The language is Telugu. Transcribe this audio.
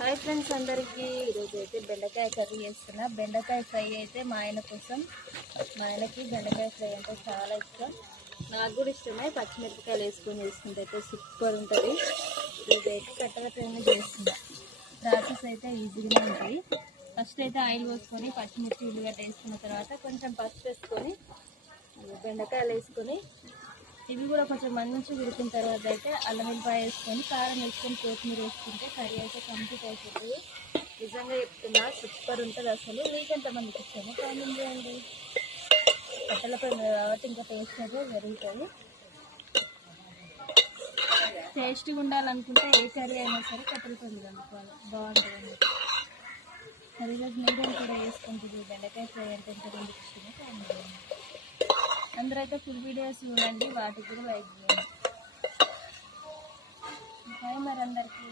హాయ్ ఫ్రెండ్స్ అందరికీ ఈరోజు అయితే బెండకాయ కర్రీ చేస్తున్నా. బెండకాయ ఫ్రై అయితే మా ఆయన కోసం, మా ఆయనకి బెండకాయ ఫ్రై అంటే చాలా ఇష్టం, నాకు కూడా ఇష్టమే. పచ్చిమిరపకాయలు వేసుకొని చేసుకుంటే అయితే సూపర్ ఉంటుంది. ఈరోజు అయితే కట్టగట్టనే చేస్తున్నా. ప్రాసెస్ అయితే ఈజీగానే ఉంటుంది. ఫస్ట్ అయితే ఆయిల్ పోసుకొని పచ్చిమిర్చి ఉల్లిగడ్డ వేసుకున్న తర్వాత కొంచెం పసుపు వేసుకొని బెండకాయలు వేసుకొని ఇవి కూడా కొంచెం మంచిగా ఉడికిన తర్వాత అయితే అల్లం వెల్లిపాయ వేసుకొని కారం వేసుకొని కొత్తిమీర వేసుకుంటే కర్రీ అయితే కంప్లీట్ అయిపోతుంది. నిజంగా చెప్తున్నా, సూపర్ ఉంటుంది అసలు. మీకు ఎంతమందికి ఇష్టమో కామెంట్ చేయండి. కట్టెలపై మీద కాబట్టి ఇంకా టేస్ట్ అయితే జరుగుతుంది. టేస్టీగా ఉండాలనుకుంటే ఏ కర్రీ అయినా సరే కట్టెలపై మీద అనుకోవాలి, బాగుంటుంది. ఈరోజు మీడియం కూడా వేసుకుంటుంది. బెండకాయ ఫ్రై అంటే ఎంతమందికి ఇష్టమో కామెంట్ చేయండి. అందరూ అయితే ఫుల్ వీడియోస్ చూడండి, వాటికి కూడా లైక్ చేయండి. బాయ్ మరి అందరికీ.